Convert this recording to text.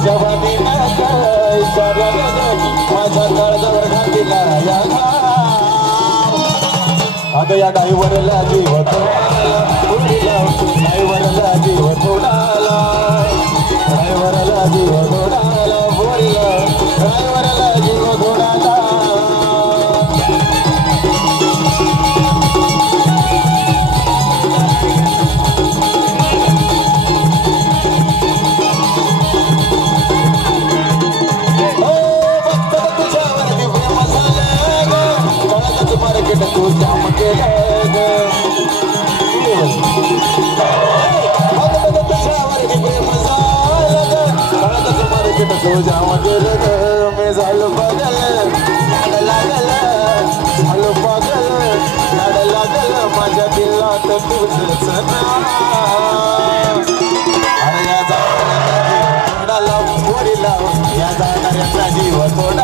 जवानी माझा काळजावर घातला अगं या डायव्हरला जीव डायव्हरला जीव थोडाला ड्रायव्हरला जीव थोडाला बोलला ड्रायव्हरला जीव थोडाला मैं झालो पागल लाड लागल झालो पागल लाड लागल माझ्या दिलात तुझंच नाव अरे या जाणाऱ्याचा जीव थोडा लाव या जाणाऱ्याचा जीव थोडा